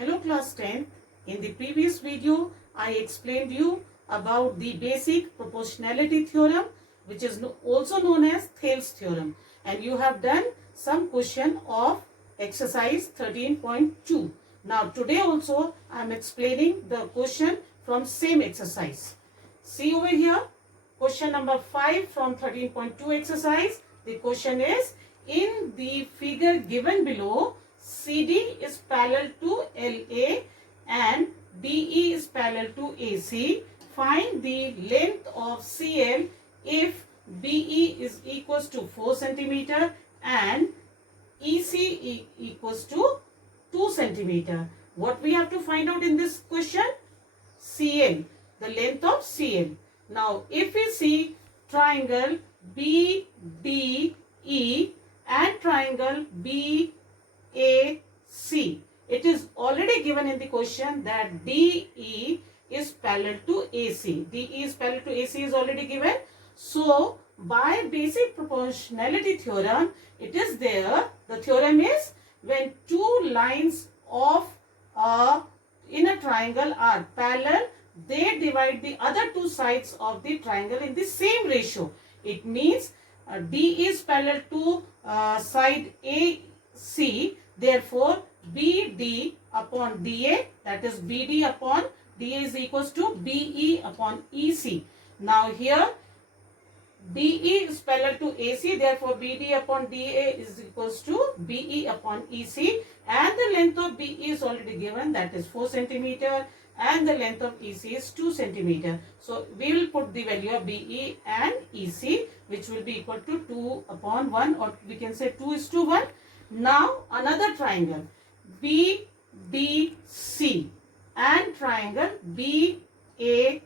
Hello class 10. In the previous video, I explained you about the basic proportionality theorem, which is also known as Thales theorem. And you have done some question of exercise 13.2. Now today also I am explaining the question from same exercise. See over here, question number 5 from 13.2 exercise. The question is, in the figure given below, CD is parallel to LA and DE is parallel to AC. Find the length of CL if BE is equals to 4 centimeter and EC equals to 2 centimeter. What we have to find out in this question? CL, the length of CL. Now, if we see triangle BDE and triangle BAC, it is already given in the question that DE is parallel to AC. DE is parallel to AC is already given. So, by basic proportionality theorem, it is there. The theorem is when two lines of in a triangle are parallel, they divide the other two sides of the triangle in the same ratio. It means D is parallel to side AC, therefore BD upon DA, that is BD upon DA is equals to BE upon EC. Now here DE is parallel to AC, therefore BD upon DA is equals to BE upon EC, and the length of BE is already given, that is 4 centimeter, and the length of EC is 2 centimeter. So we will put the value of BE and EC, which will be equal to 2 upon 1, or we can say 2 is to 1. Now another triangle BDC and triangle BAL.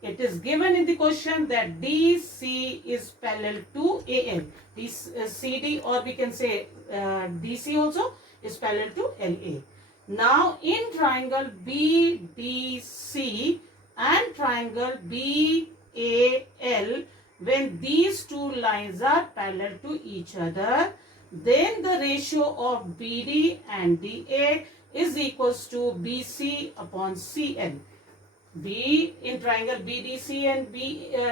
It is given in the question that DC is parallel to AL. This CD, or we can say DC also is parallel to LA. Now in triangle BDC and triangle BAL, when these two lines are parallel to each other, then the ratio of BD and DA is equals to BC upon CL. B in triangle BDC and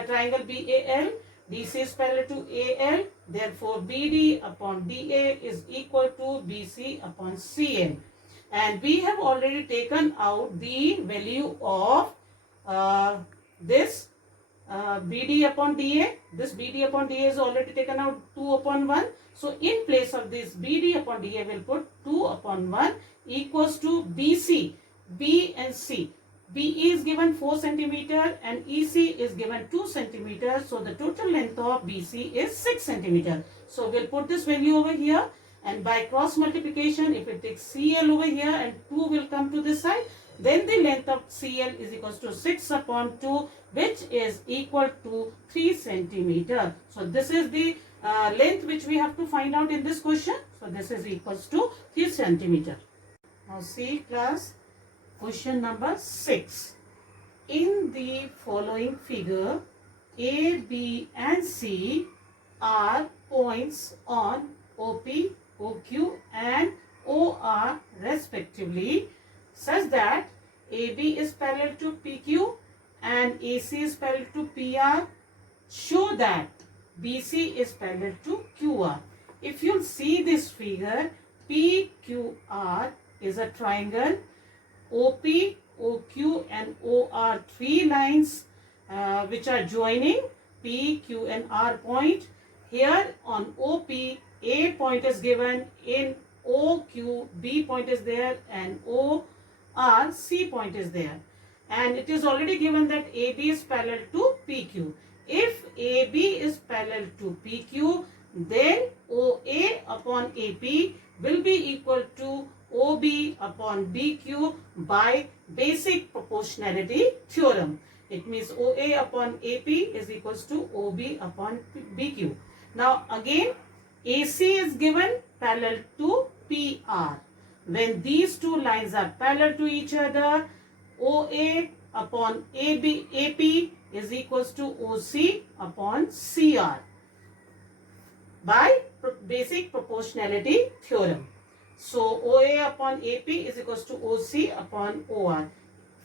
triangle BAL, DC is parallel to AL, therefore BD upon DA is equal to BC upon CL. And we have already taken out the value of this BD upon DA. This BD upon DA is already taken out 2 upon 1. So in place of this BD upon DA, we'll put 2 upon 1 equals to BC. B and C. BE is given 4 centimeter and EC is given 2 centimeter. So the total length of BC is 6 centimeter. So we'll put this value over here, and by cross multiplication, if it takes CL over here and 2 will come to this side, then the length of CL is equals to 6 upon 2, which is equal to 3 centimeter. So this is the length which we have to find out in this question. So this is equals to 3 centimeter. Now see class, question number 6. In the following figure, A, B and C are points on OP, OQ and OR respectively, such that AB is parallel to PQ and AC is parallel to PR. Show that BC is parallel to QR. If you see this figure, PQR is a triangle. OP, OQ and OR, three lines which are joining P, Q and R point. Here on OP, A point is given, in OQ, B point is there, and OR, C point is there. And it is already given that AB is parallel to PQ. If AB is parallel to PQ, then OA upon AP will be equal to OB upon BQ by basic proportionality theorem. It means OA upon AP is equals to OB upon BQ. Now again, AC is given parallel to PR. When these two lines are parallel to each other, OA upon AP is equals to OC upon CR by basic proportionality theorem. So OA upon AP is equals to OC upon OR.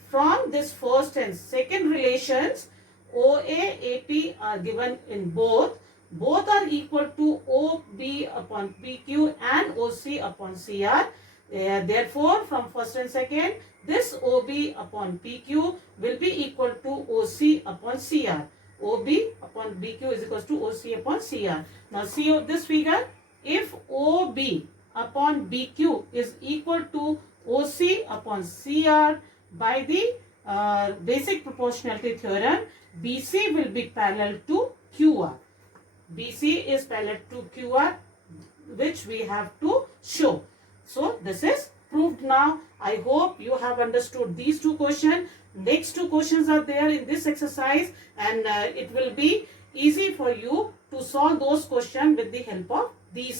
From this first and second relations, OA, AP are given in both. Both are equal to OB upon PQ and OC upon CR. Therefore, from first and second, this OB upon PQ will be equal to OC upon CR. OB upon BQ is equal to OC upon CR. Now see this figure. If OB upon BQ is equal to OC upon CR by the basic proportionality theorem, BC will be parallel to QR. BC is parallel to QR, which we have to show. So this is proved now. I hope you have understood these two questions. Next two questions are there in this exercise, and it will be easy for you to solve those questions with the help of these